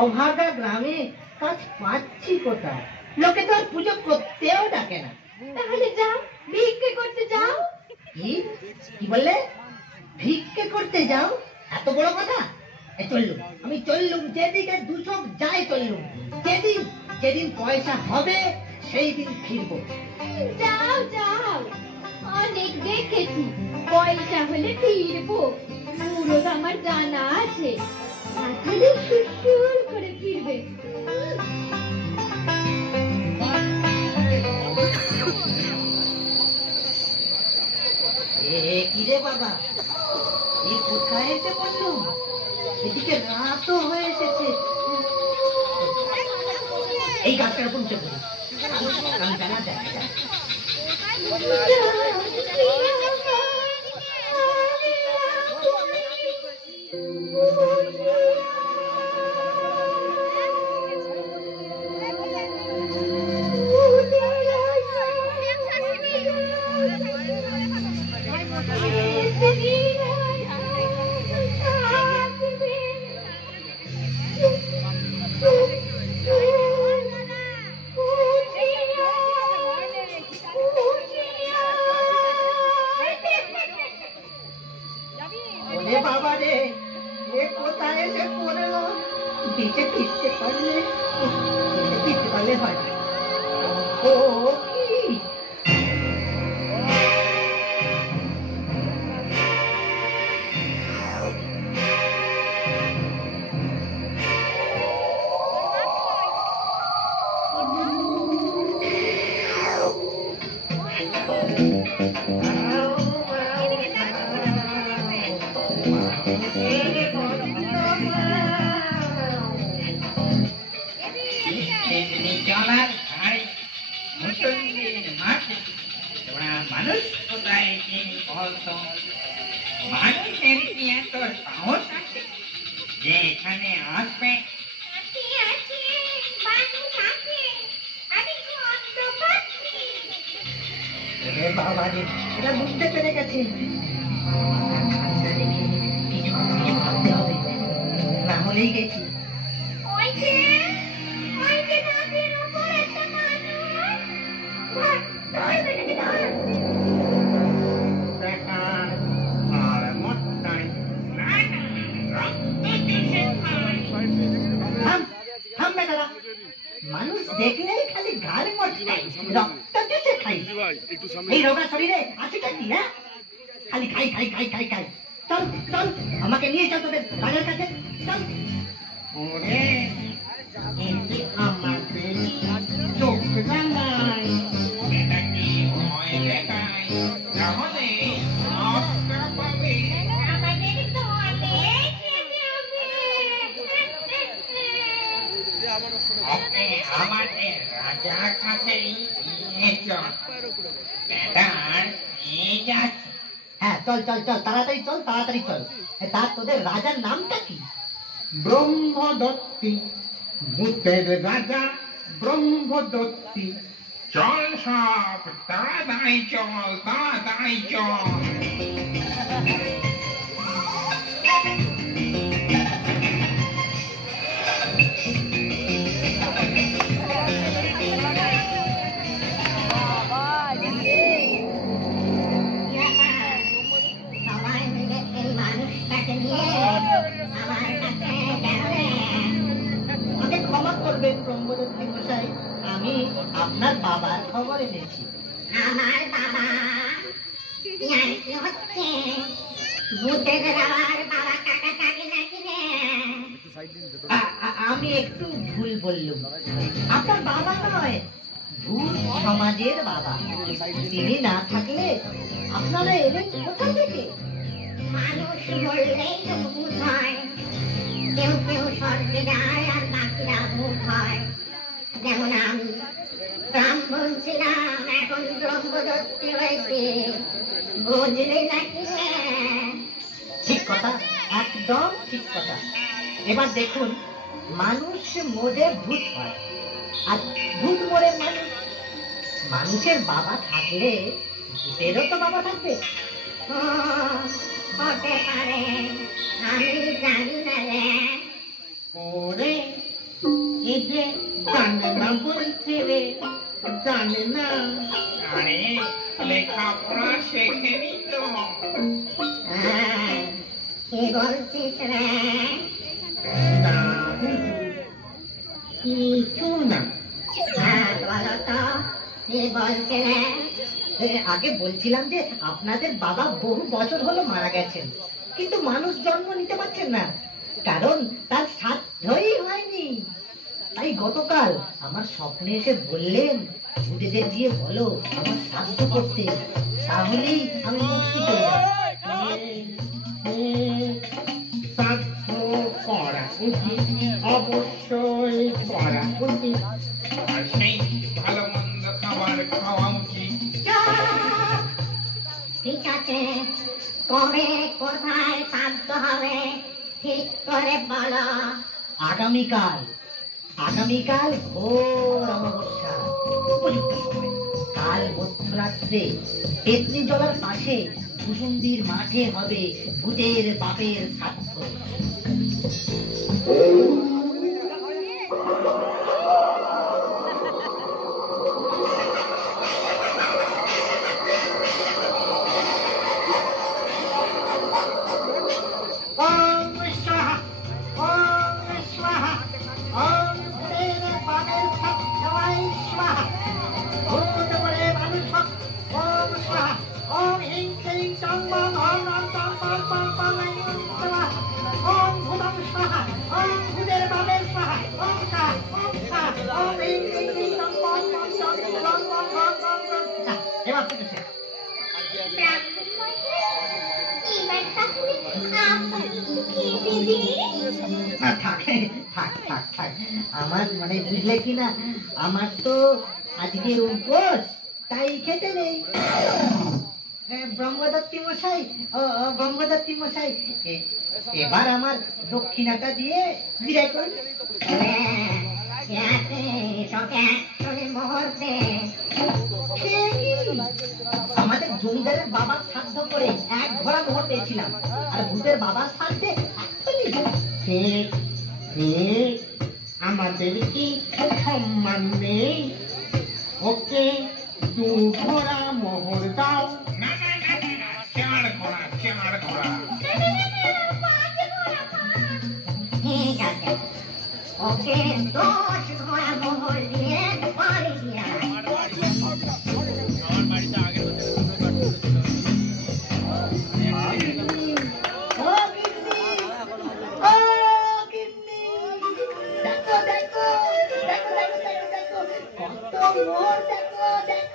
অভাগা গ্রামে কাজ পাচ্ছি কোথায়? লোকে তো আর পুজো করতেও ডাকে না। তাহলে যাও, ভিক্ষে করতে যাও। কি বললে? ভিক্ষে করতে যাও? এত বড় কথা? চললুম, আমি চললুম, যেদিকে দু চোখ যায় চললুম। যেদিন পয়সা হবে সেই দিন ফিরবো। যাও যাও, অনেক দেখেছি পয়সা হলে ফিরবো। মুরদ আমার জানা আছে, তাহলে সুর করে ফিরবে। কি রে বাবা, এই কোথায় এসে পড়লুম? এদিকে রাতও হয়ে এসেছে। এই গাছটার উপর উঠে পড়ি, জানা যায়। বাবা রে, এ কোথায় এসে পড়লো? বেঁচে ফিরতে পারলে হয়। ও কি মানুষ কোথায় বলতো? মানুষের কি এত সাহস আছে যে এখানে আসবে? বাবা রে, এটা বুঝতে পেরে গেছে। কিছু ভাবতে হবে, না হলেই গেছি। মানুষ দেখলেই খালি গাল মটকাই, রক্ত চুষে খাই। এই রোগা শরীরে আছেটা কি? হ্যাঁ, খালি খাই খাই খাই খাই খাই। চল চল, আমাকে নিয়ে চল তোদের রাজার কাছে, চল। ওরে আমাদের চোখ রাঙাই, এটা কি ভয় দেখায়? তাহলে অস্ত্র পাবে। আমাদের রাজার কাছেই নিয়ে চল। হ্যাঁ, চল চল চল, তাড়াতাড়ি চল, তাড়াতাড়ি চল। তার তোদের রাজার নামটা কি? ব্রহ্মদত্তি, ভূতের রাজা ব্রহ্মদত্তি। চল সব, তাড়াতাড়ি চল, তাড়াতাড়ি চল। ব্রহ্মদত্তি মশাই, আমি আপনার বাবার খবর এনেছি। আমার বাবা হচ্ছে আমি একটু ভুল বললুম। আপনার বাবা নয়, ভূত সমাজের বাবা। তিনি না থাকলে আপনারা এলেন কোথা থেকে? মানুষ বললেই তো ভূত হয়, কেউ কেউ স্বর্গে যায় আর বাকিরা ভূত হয়। যেমন আমি ব্রাহ্মণ ছিলাম, এখন ব্রহ্মদত্তি হয়েছে, বুঝলি নাকি? ঠিক কথা, একদম ঠিক কথা। এবার দেখুন, মানুষ মরে ভূত হয় আর ভূত মরে মানুষ। মানুষের বাবা থাকলে ভূতেরও তো বাবা থাকবে। হতে পারে, আমি জানি না রে। ওরে এই যে জানে না বলছে রে, জানে না। আরে লেখাপড়া শেখেনি তো। কি বলছিস রে? না কিছু না। বলো তো, কি বলছে রে? আগে বলছিলাম যে আপনাদের বাবা বহু বছর হলো মারা গেছেন, কিন্তু মানুষ জন্ম নিতে পারছেন না, কারণ তার সাধ্যই হয়নি। তাই গতকাল আমার স্বপ্নে এসে বললেন, ভূতেদের দিয়ে বলো আমার সাধ্য করতে, তাহলেই আমি মুক্তি পেয়ে যাব। সাধ্য করা উচিত, অবশ্যই করা উচিত। আর সেই ভালো মন্দ খাবার খাওয়া উচিত। ঠিক আছে, কবে কোথায় সাধ্য হবে ঠিক করে বলো। আগামীকাল, আগামীকাল ভোর অমাবস্যা, উপযুক্ত সময়। কাল মধ্যরাত্রে পেতনি জলার পাশে কুসুম্বির মাঠে হবে ভূতের বাপের শ্রাদ্ধ। ওম স্বাহা, ওম স্বাহা, ওম ভূতের বাপের সবাই স্বাহা। ভূত বলে মানুষ হোক, ওম স্বাহা। ওম হিং ক্লিং চং বং হং রং চং পং পং পং ঐং স্বাহা। ওম ভূতং স্বাহা, ওম ভূতের বাপের স্বাহা, ওম স্বাহা, ওম স্বাহা। ওম হিং ক্লিং ক্লিং চং পং পং চং রং রং রং রং রং। এবার থেকে শেষ। এবার তাহলে আপনি খেতে দিন। থাক থাক থাক থাক, আমার মানে বুঝলে কি না, আমার তো আজকের উপোস, তাই খেতে নেই। ব্রহ্মদত্তী মশাই, ও ব্রহ্মদত্তী মশাই, এবার আমার দক্ষিণাটা দিয়ে বিদায় করুন। আমাদের জমিদারের বাবার শ্রাদ্ধ করে এক ঘোড়া মোহর পেয়েছিলাম, আর ভূতের বাবার শ্রাদ্ধে ঠিক ঠিক, আমাদের কি সম্মান নেই? ওকে দু ঘোড়া মোহর দাও। না না না না, চার ঘোড়া, চার ঘোড়া। ঠিক আছে, ওকে 10 ঘোড়া মোহর দিয়ে বাড়ি দিয়ে আয়। ও গিন্নি, ও গিন্নি, দেখো দেখো দেখো দেখো দেখো দেখো, কত মোহর দেখো দেখো।